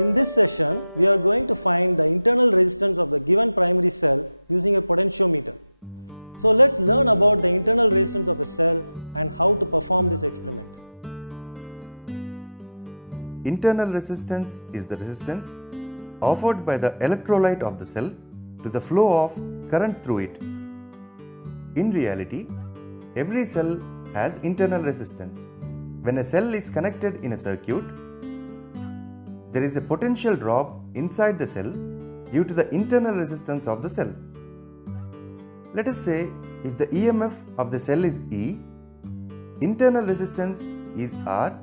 In this session, we are going to find the internal resistance of the given primary cell using a potentiometer. So let's learn about the internal resistance of a cell and how to perform this experiment. Internal resistance is the resistance offered by the electrolyte of the cell to the flow of current through it. In reality, every cell has internal resistance. When a cell is connected in a circuit, there is a potential drop inside the cell due to the internal resistance of the cell. Let us say if the EMF of the cell is E, internal resistance is R,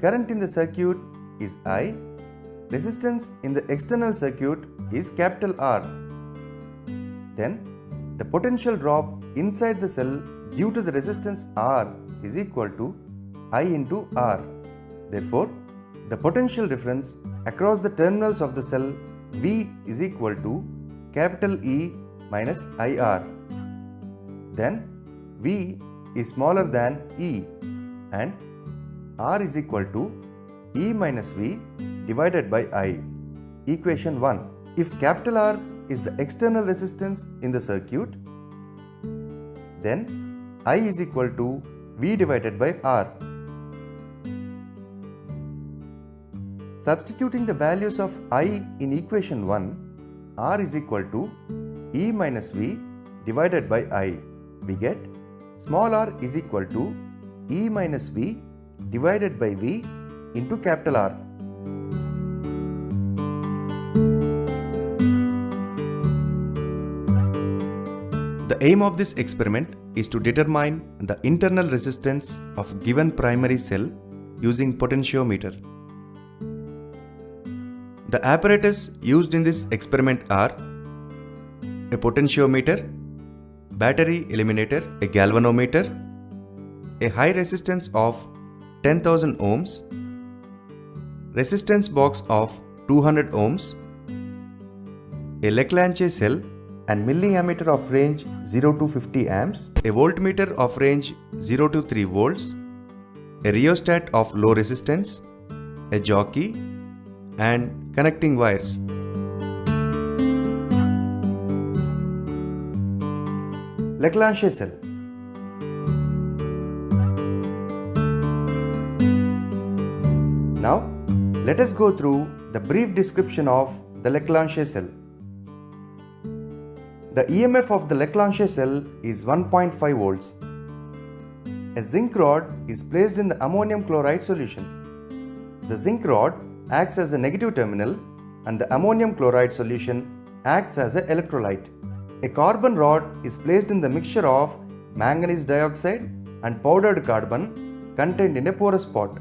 current in the circuit is I, resistance in the external circuit is capital R. Then the potential drop inside the cell due to the resistance R is equal to I into R. Therefore, the potential difference across the terminals of the cell V is equal to capital E minus IR. Then V is smaller than E and R is equal to E minus V divided by I. Equation 1. If capital R is the external resistance in the circuit, then I is equal to V divided by R. Substituting the values of I in equation 1, R is equal to E minus V divided by I. We get small r is equal to E minus V divided by V into capital R. The aim of this experiment is to determine the internal resistance of given primary cell using potentiometer. The apparatus used in this experiment are a potentiometer, battery eliminator, a galvanometer, a high resistance of 10,000 ohms, resistance box of 200 ohms, a Leclanché cell and milliammeter of range 0 to 50 amps, a voltmeter of range 0 to 3 volts, a rheostat of low resistance, a jockey, and connecting wires. Leclanché cell. Now, let us go through the brief description of the Leclanché cell. The EMF of the Leclanché cell is 1.5 volts. A zinc rod is placed in the ammonium chloride solution. The zinc rod acts as a negative terminal and the ammonium chloride solution acts as an electrolyte. A carbon rod is placed in the mixture of manganese dioxide and powdered carbon contained in a porous pot.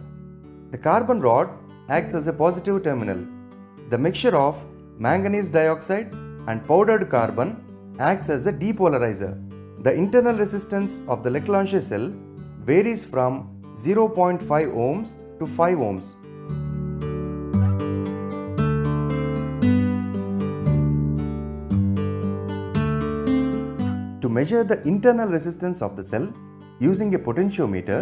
The carbon rod acts as a positive terminal. The mixture of manganese dioxide and powdered carbon acts as a depolarizer. The internal resistance of the Leclanché cell varies from 0.5 ohms to 5 ohms. To measure the internal resistance of the cell using a potentiometer,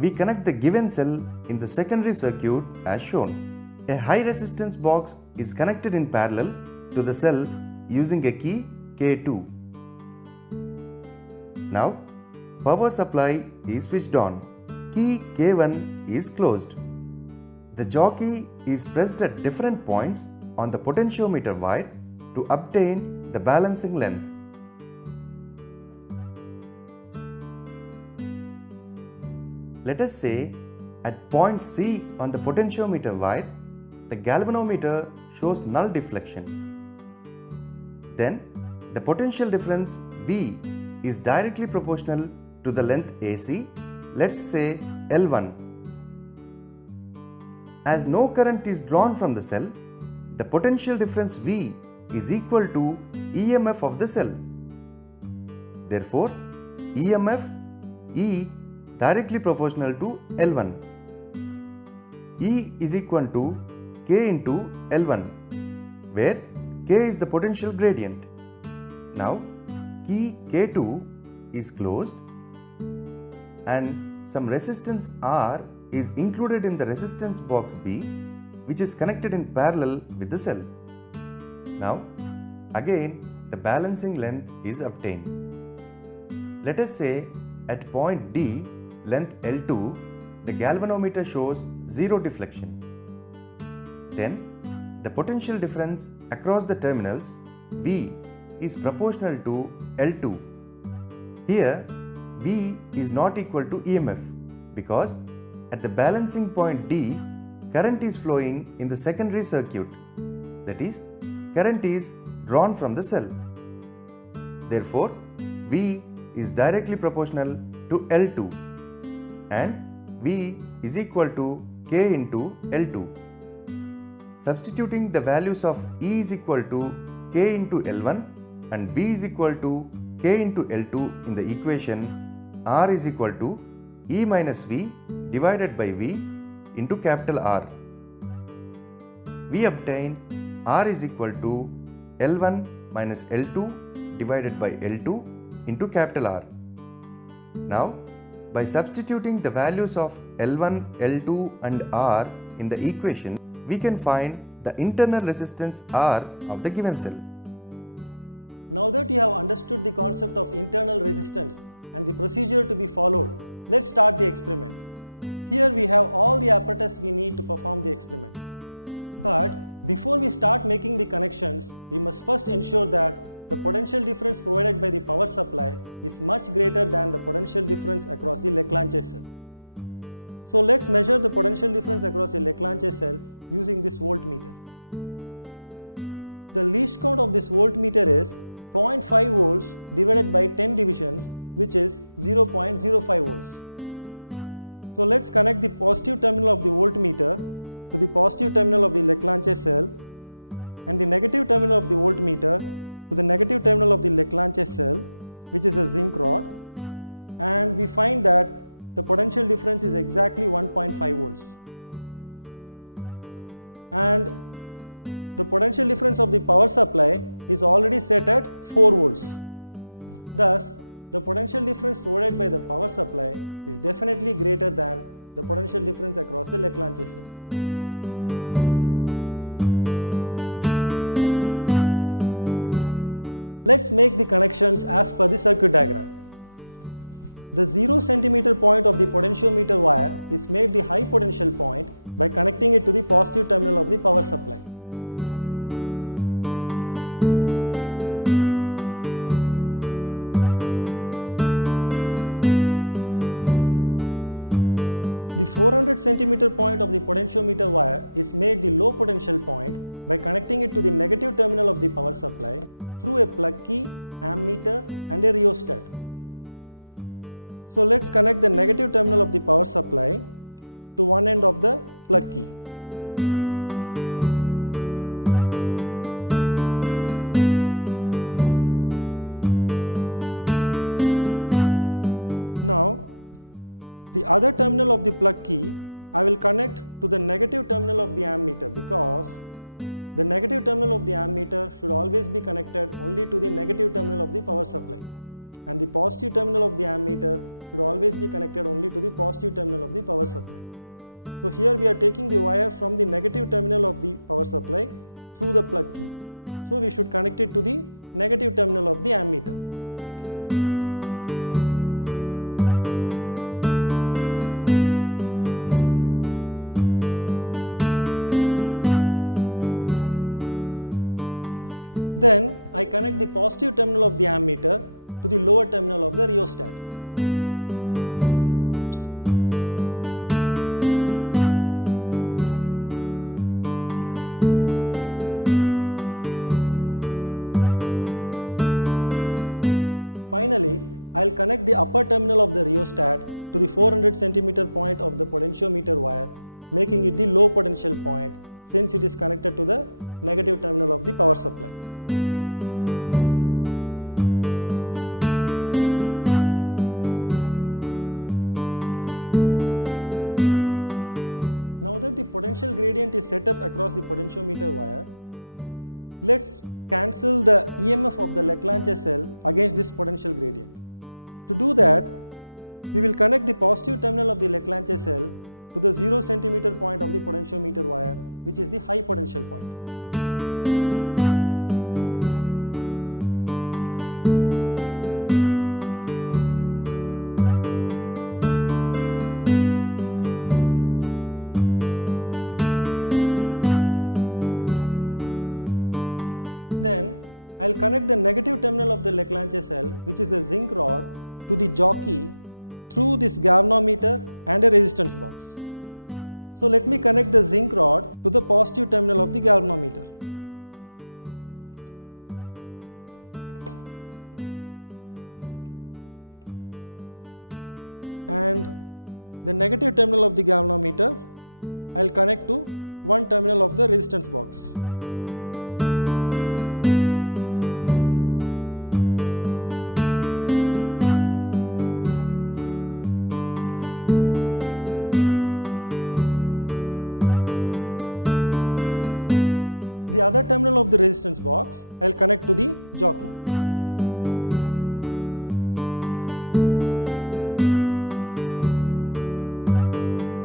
we connect the given cell in the secondary circuit as shown. A high resistance box is connected in parallel to the cell using a key K2. Now, power supply is switched on. Key K1 is closed. The jockey is pressed at different points on the potentiometer wire to obtain the balancing length. Let us say at point C on the potentiometer wire, the galvanometer shows null deflection. Then the potential difference V is directly proportional to the length AC, let's say L1. As no current is drawn from the cell, the potential difference V is equal to EMF of the cell. Therefore, EMF E directly proportional to L1. E is equal to K into L1, where K is the potential gradient. Now, key K2 is closed and some resistance R is included in the resistance box B which is connected in parallel with the cell. Now, again, the balancing length is obtained. Let us say at point D, length L2, the galvanometer shows 0 deflection. Then, the potential difference across the terminals V is proportional to L2. Here, V is not equal to EMF because at the balancing point D, current is flowing in the secondary circuit. That is, current is drawn from the cell. Therefore, V is directly proportional to L2 and V is equal to K into L2. Substituting the values of E is equal to K into L1 and V is equal to K into L2 in the equation, R is equal to E minus V divided by V into capital R. We obtain R is equal to L1 minus L2 divided by L2 into capital R. Now, by substituting the values of L1, L2 and R in the equation, we can find the internal resistance R of the given cell. Now that you have understood the concept of internal resistance and the procedure to be followed, let's start the experiment. Here we have all the apparatus we need to perform the experiment. But before we start making the connections, we must first ensure that the potential difference provided by the power supply is much greater than the potential difference across the Leclanché cell. So let's measure the potential difference across the Leclanché cell using this voltmeter. The least count of this voltmeter is 0.5 volts divided by 10 divisions, which is 0.05 volts. So let's connect the positive terminal of the voltmeter to the positive terminal of the Leclanché cell and the negative terminal of the voltmeter to the negative terminal of the Leclanché cell, which is a zinc rod, and we find that the potential difference is exactly 1.5 volts. And the potential difference of the power supply is already set at 4 volts. Thus, the potential difference provided by the power supply is definitely greater than the potential difference across the Leclanché cell. Let's make the connections as per the circuit diagram. The 0 cm point of the potentiometer wire is made the high potential point by connecting it to the positive terminal of the power supply. The 400 cm point of the potentiometer wire is made the low potential point by connecting it to the negative terminal of the power supply through a plug key, ammeter and a rheostat. So let's connect the negative terminal of the power supply to one end of the plug key. Now, the other terminal of the plug key I will connect to the negative terminal of the ammeter, because the negative terminal of the ammeter should always be connected only to the negative terminal of the power supply, and the positive terminal of the ammeter should always be connected only to the positive terminal of the power supply. So here we are taking the wire from the negative terminal of the power supply through the plug key. So we should connect it to the negative terminal of the ammeter. Then I connect the positive terminal of the ammeter to the lower terminal of the rheostat. Finally, I will connect the upper terminal of the rheostat to the 400 cm point of the potentiometer wire, making it the low potential point since it is connected to the negative terminal of the power supply. Now that the potential gradient is set up across the potentiometer wire, let's cancel the EMF of the Leclanché cell against this potential gradient. To do that, we will connect the positive terminal of the Leclanché cell to the 0 centimeter point of the potentiometer wire, which is the high potential point. Then I'll connect the negative terminal of the Leclanché cell, which is the zinc rod, to the jockey through this galvanometer and a resistance box. So let me connect the zinc rod to the positive terminal of the galvanometer. And the negative terminal of the galvanometer I'll connect to one terminal of the resistance box. The other terminal of the resistance box I'll connect to the jockey.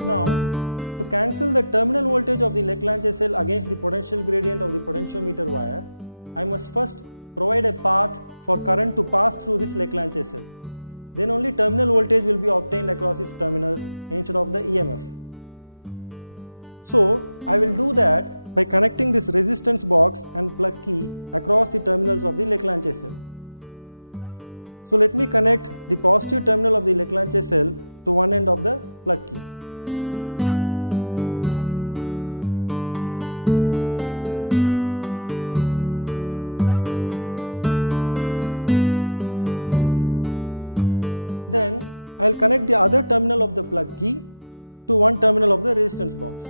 Now, to cancel the terminal voltage of the Leclanché cell against the potential gradient of the potentiometer wire, I must first provide a path for current to pass through this Leclanché cell. Then only terminal voltage will be obtained across its terminals instead of the EMF. So, I will do that by connecting this resistance box and plug key across the terminals of the Leclanché cell. So let me connect the positive terminal of the Leclanché cell to one end of the plug key. Then I'll connect the other terminal of the plug key to one terminal of the resistance box.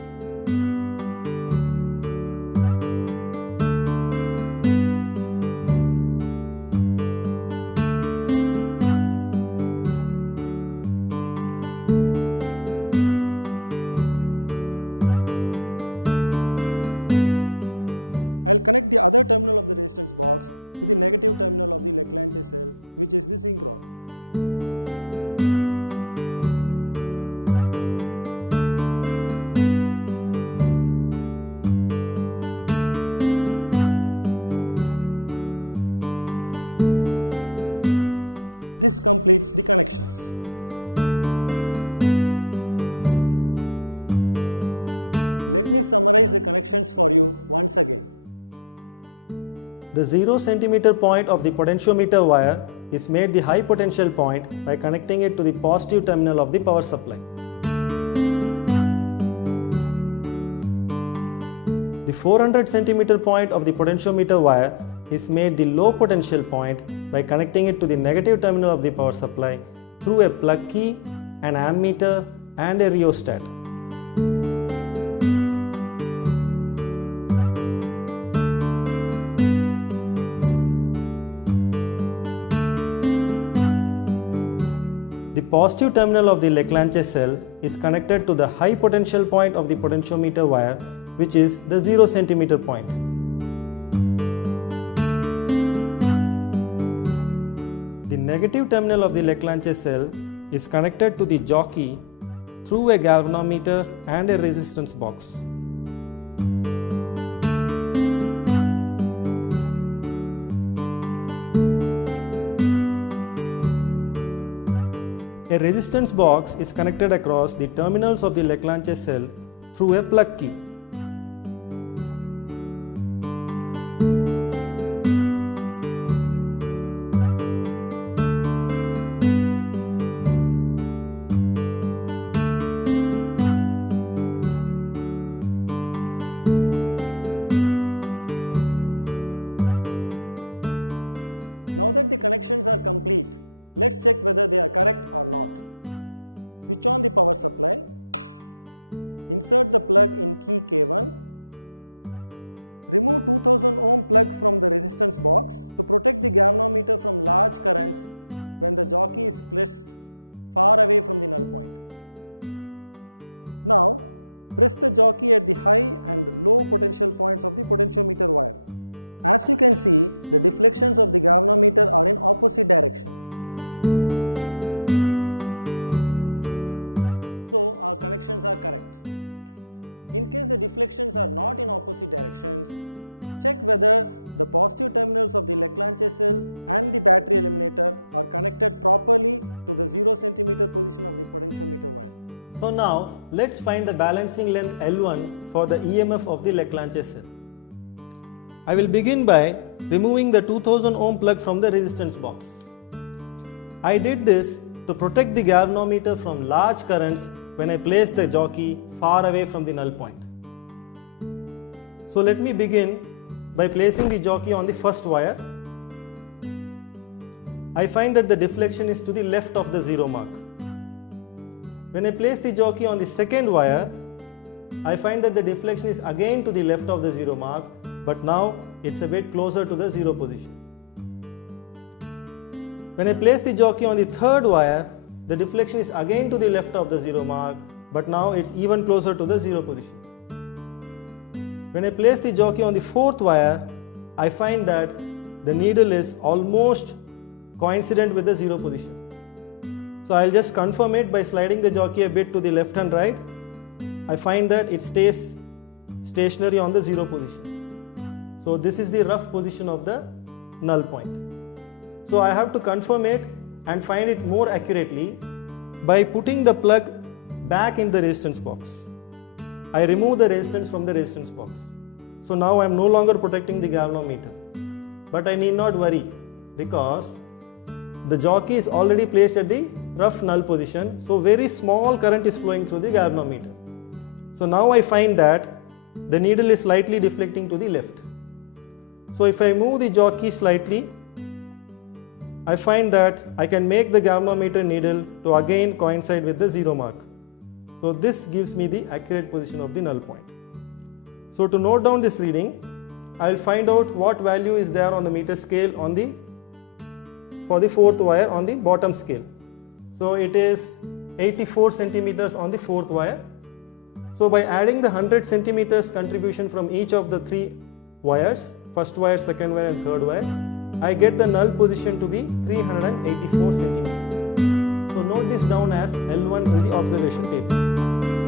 I'll connect the other terminal of the resistance box to the negative terminal of the Leclanché cell, which is the zinc rod. This completes the connections. Let me summarize the connections for you once again. The 0 centimeter point of the potentiometer wire is made the high potential point by connecting it to the positive terminal of the power supply. The 400 centimeter point of the potentiometer wire is made the low potential point by connecting it to the negative terminal of the power supply through a plug key, an ammeter and a rheostat. The positive terminal of the Leclanché cell is connected to the high potential point of the potentiometer wire, which is the 0 centimeter point. The negative terminal of the Leclanché cell is connected to the jockey through a galvanometer and a resistance box. A resistance box is connected across the terminals of the Leclanché cell through a plug key. Now that the connections are complete, let's check whether they are correct or not. Switch on the power supply. Insert the plug in key K1. Remove 2000 ohm plug from the resistance box to protect the galvanometer from large currents when the jockey is placed far away from the null point. Now, press the jockey at the high and low potential points of the potentiometer wire. As you can see, the deflections of the galvanometer are in opposite directions. So our connections are correct. In case the deflections are not in opposite directions, check whether the positive terminals of the Leclanché cell and the battery eliminator are connected properly to the 0 cm position of the potentiometer wire. So now let's find the balancing length L1 for the EMF of the Leclanché cell. I will begin by removing the 2000 ohm plug from the resistance box. I did this to protect the galvanometer from large currents when I placed the jockey far away from the null point. So let me begin by placing the jockey on the first wire. I find that the deflection is to the left of the 0 mark. When I place the jockey on the second wire, I find that the deflection is again to the left of the 0 mark, but now it's a bit closer to the 0 position. When I place the jockey on the third wire, the deflection is again to the left of the 0 mark, but now it's even closer to the 0 position. When I place the jockey on the fourth wire, I find that the needle is almost coincident with the 0 position. So I'll just confirm it by sliding the jockey a bit to the left and right. I find that it stays stationary on the 0 position. So this is the rough position of the null point. So I have to confirm it and find it more accurately by putting the plug back in the resistance box. I remove the resistance from the resistance box. So now I am no longer protecting the galvanometer. But I need not worry because the jockey is already placed at the rough null position. So very small current is flowing through the galvanometer. So now I find that the needle is slightly deflecting to the left. So if I move the jockey slightly, I find that I can make the galvanometer needle to again coincide with the 0 mark. So this gives me the accurate position of the null point. So to note down this reading, I will find out what value is there on the meter scale for the fourth wire on the bottom scale. So it is 84 centimeters on the fourth wire. So by adding the 100 centimeters contribution from each of the 3 wires, first wire, second wire and third wire, I get the null position to be 384 centimeters. So note this down as L1 in the observation table.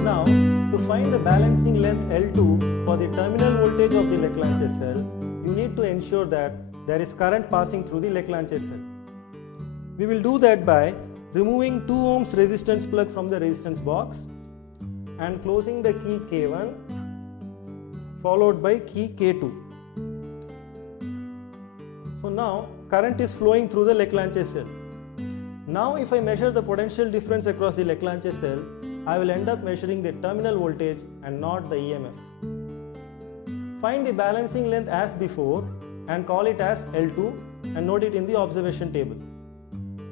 Now to find the balancing length L2 for the terminal voltage of the Leclanché cell, you need to ensure that there is current passing through the Leclanché cell. We will do that by removing 2 ohms resistance plug from the resistance box and closing the key K1 followed by key K2. So now current is flowing through the Leclanché cell. Now if I measure the potential difference across the Leclanché cell, I will end up measuring the terminal voltage and not the EMF. Find the balancing length as before and call it as L2 and note it in the observation table.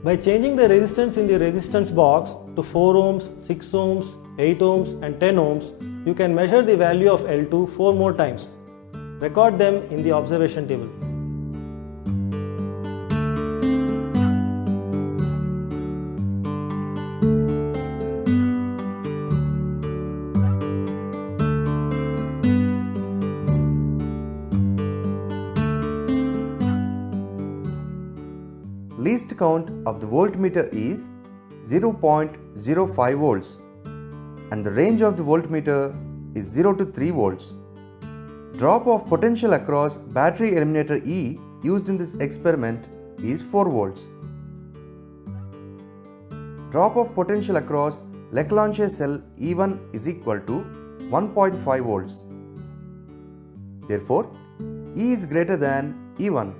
By changing the resistance in the resistance box to 4 ohms, 6 ohms, 8 ohms and 10 ohms, you can measure the value of L2 4 more times. Record them in the observation table. Least count of the voltmeter is 0.05 volts and the range of the voltmeter is 0 to 3 volts. Drop of potential across battery eliminator E used in this experiment is 4 volts. Drop of potential across Leclanché cell E1 is equal to 1.5 volts. Therefore, E is greater than E1.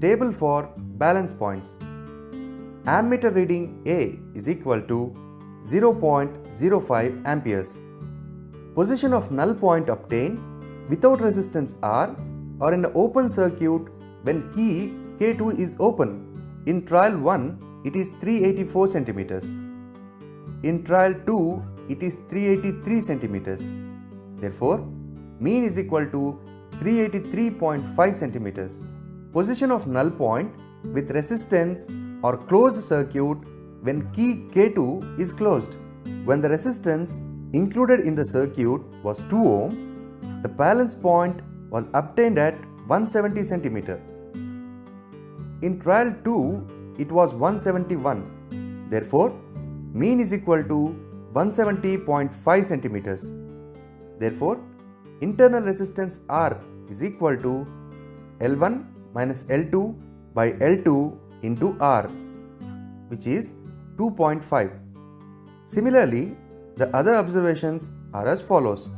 Table for balance points. Ammeter reading A is equal to 0.05 amperes. Position of null point obtained without resistance R or in the open circuit when key K2 is open. In trial 1, it is 384 centimeters. In trial 2, it is 383 centimeters. Therefore, mean is equal to 383.5 centimeters. Position of null point with resistance or closed circuit when key K2 is closed. When the resistance included in the circuit was 2 ohm, the balance point was obtained at 170 cm. In trial 2, it was 171. Therefore, mean is equal to 170.5 centimeters. Therefore, internal resistance R is equal to L1 minus L2 by L2 into R, which is 2.5. Similarly, the other observations are as follows.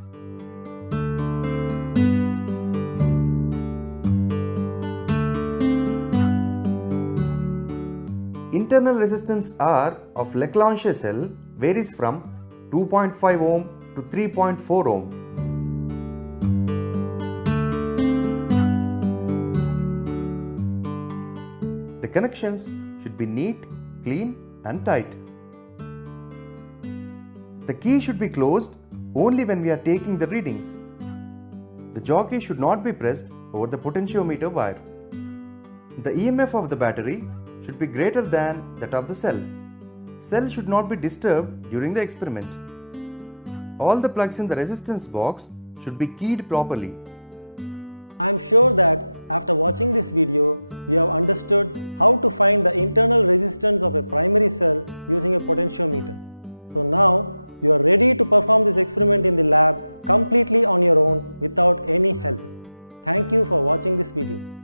Internal resistance R of Leclanché cell varies from 2.5 ohm to 3.4 ohm. The connections should be neat, clean and tight. The key should be closed only when we are taking the readings. The jockey should not be pressed over the potentiometer wire. The EMF of the battery should be greater than that of the cell. Cell should not be disturbed during the experiment. All the plugs in the resistance box should be keyed properly. I am sure that after watching this video, you have understood how to find the internal resistance of a primary cell using a potentiometer. So now you are ready to perform this experiment in the lab completely on your own without any help. Thank you for watching this video.